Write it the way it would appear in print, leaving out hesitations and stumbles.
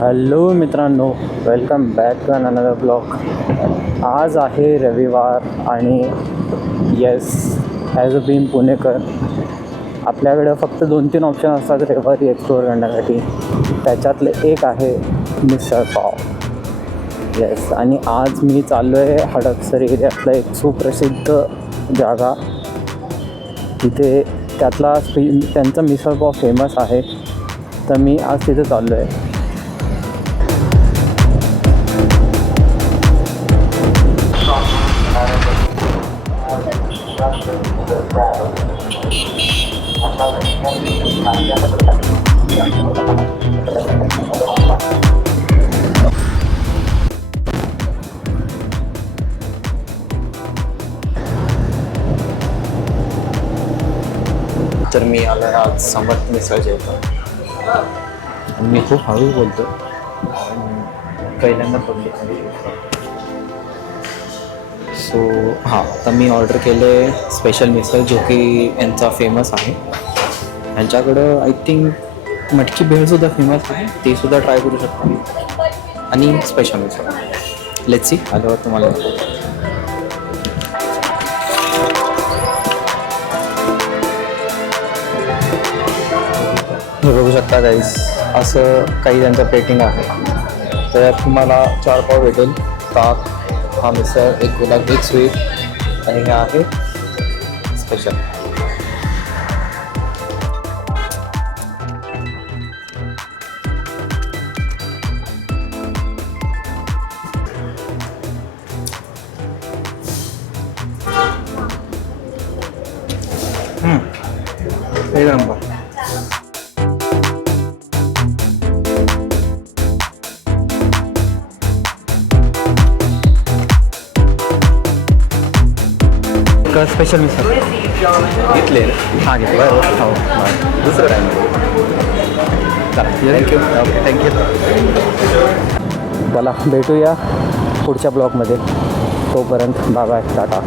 Hello मित्रांनो, welcome back to another blog. आज आहे रविवार आणि येस, ॲज अ बीन पुणेकर आपल्याकडं फक्त 2-3 ऑप्शन असतात रविवारी एक्सप्लोअर करण्यासाठी. त्याच्यातले एक आहे मिसळ पाव. येस, आणि आज मी चाललो आहे हडपसर एरियातलं एक सुप्रसिद्ध जागा. तिथे त्यांचा मिसळ पाव फेमस आहे, तर मी आज तिथे चाललो आहे. तर मी आलो आहे आज समर्थ मिसळच्या इथं. आणि मी खूप हळू बोलतो, पहिल्यांदा पब्लिकमध्ये. सो हां, तर मी ऑर्डर केलं आहे स्पेशल मिसळ, जो की यांचा फेमस आहे. यांच्याकडं आय थिंक मटकी भेळसुद्धा फेमस आहे, ती सुद्धा ट्राय करू शकता मी. आणि स्पेशल मिसळ लेट्स सी आल्यावर तुम्हाला बघू शकता गाईस. असं काही त्यांचं प्लेटिंग आहे. तर तुम्हाला 4 पाव भेटेल, ताक, हा मिसळ, एक गुलाब, एक स्वीट आणि हे आहे स्पेशल. एक नंबर. स्पेशल मिसळ घेतले. हां, घेतलं. हो, दुसरं टाईम. थँक्यू. थँक्यू. चला भेटूया पुढच्या ब्लॉगमध्ये. तोपर्यंत बाय बाय, टाटा.